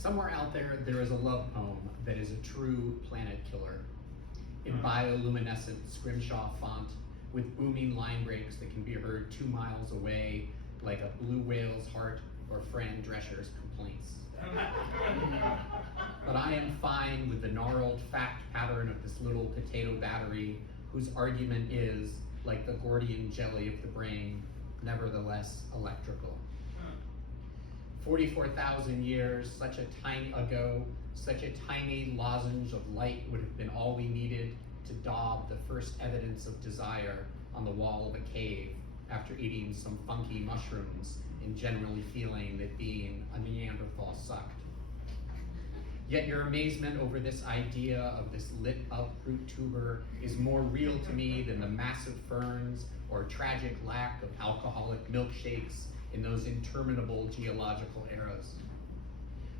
Somewhere out there is a love poem that is a true planet killer. In bioluminescent scrimshaw font, with booming line breaks that can be heard 2 miles away, like a blue whale's heart or Fran Drescher's complaints. But I am fine with the gnarled fact pattern of this little potato battery, whose argument is, like the Gordian jelly of the brain, nevertheless electrical. 44,000 years, such a tiny lozenge of light would have been all we needed to daub the first evidence of desire on the wall of a cave after eating some funky mushrooms and generally feeling that being a Neanderthal sucked. Yet your amazement over this idea of this lit up fruit tuber is more real to me than the massive ferns or tragic lack of alcoholic milkshakes in those interminable geological eras.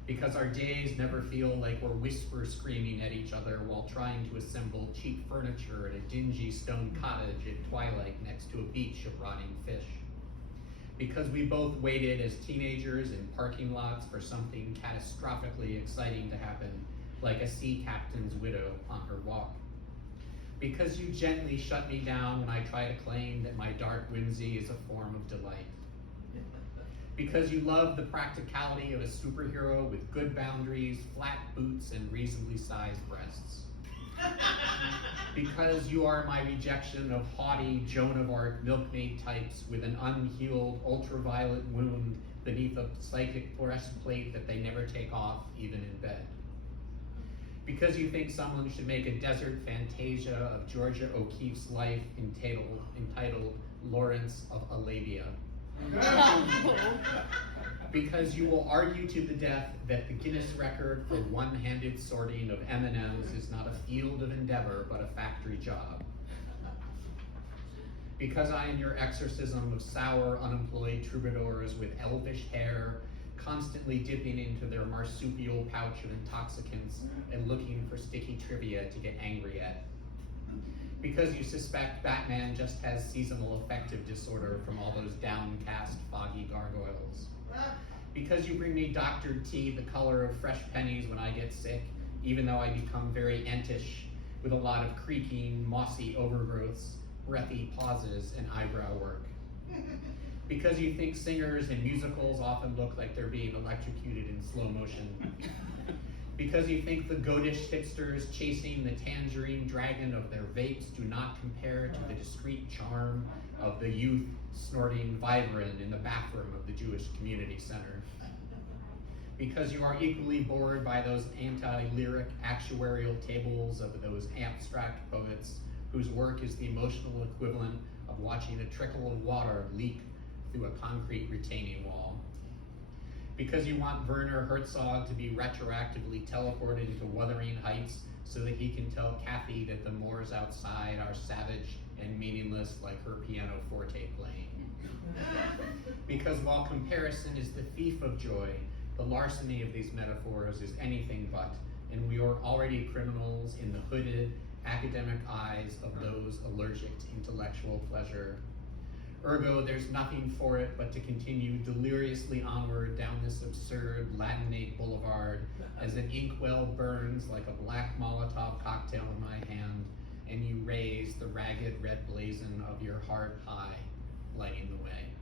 Because our days never feel like we're whisper screaming at each other while trying to assemble cheap furniture at a dingy stone cottage at twilight next to a beach of rotting fish. Because we both waited as teenagers in parking lots for something catastrophically exciting to happen, like a sea captain's widow on her walk. Because you gently shut me down when I try to claim that my dark whimsy is a form of delight. Because you love the practicality of a superhero with good boundaries, flat boots, and reasonably sized breasts. Because you are my rejection of haughty Joan of Arc milkmaid types with an unhealed ultraviolet wound beneath a psychic breastplate that they never take off, even in bed. Because you think someone should make a desert fantasia of Georgia O'Keeffe's life entitled Lawrence of Arabia. Because you will argue to the death that the Guinness record for one-handed sorting of M&Ms is not a field of endeavor, but a factory job. Because I am your exorcism of sour, unemployed troubadours with elvish hair, constantly dipping into their marsupial pouch of intoxicants and looking for sticky trivia to get angry at. Because you suspect Batman just has seasonal affective disorder from all those downcast, foggy gargoyles. Because you bring me doctored tea the color of fresh pennies when I get sick, even though I become very entish with a lot of creaking, mossy overgrowths, breathy pauses, and eyebrow work. Because you think singers in musicals often look like they're being electrocuted in slow motion. Because you think the goatish hipsters chasing the tangerine dragon of their vapes do not compare to the discreet charm of the youth snorting Vivarin in the bathroom of the Jewish Community Center. Because you are equally bored by those anti-lyric actuarial tables of those abstract poets whose work is the emotional equivalent of watching a trickle of water leak through a concrete retaining wall. Because you want Werner Herzog to be retroactively teleported into Wuthering Heights so that he can tell Kathy that the moors outside are savage and meaningless like her pianoforte playing. Because while comparison is the thief of joy, the larceny of these metaphors is anything but, and we are already criminals in the hooded, academic eyes of those allergic to intellectual pleasure. Ergo, there's nothing for it but to continue deliriously onward down this absurd Latinate boulevard as an inkwell burns like a black Molotov cocktail in my hand, and you raise the ragged red blazon of your heart high, lighting the way.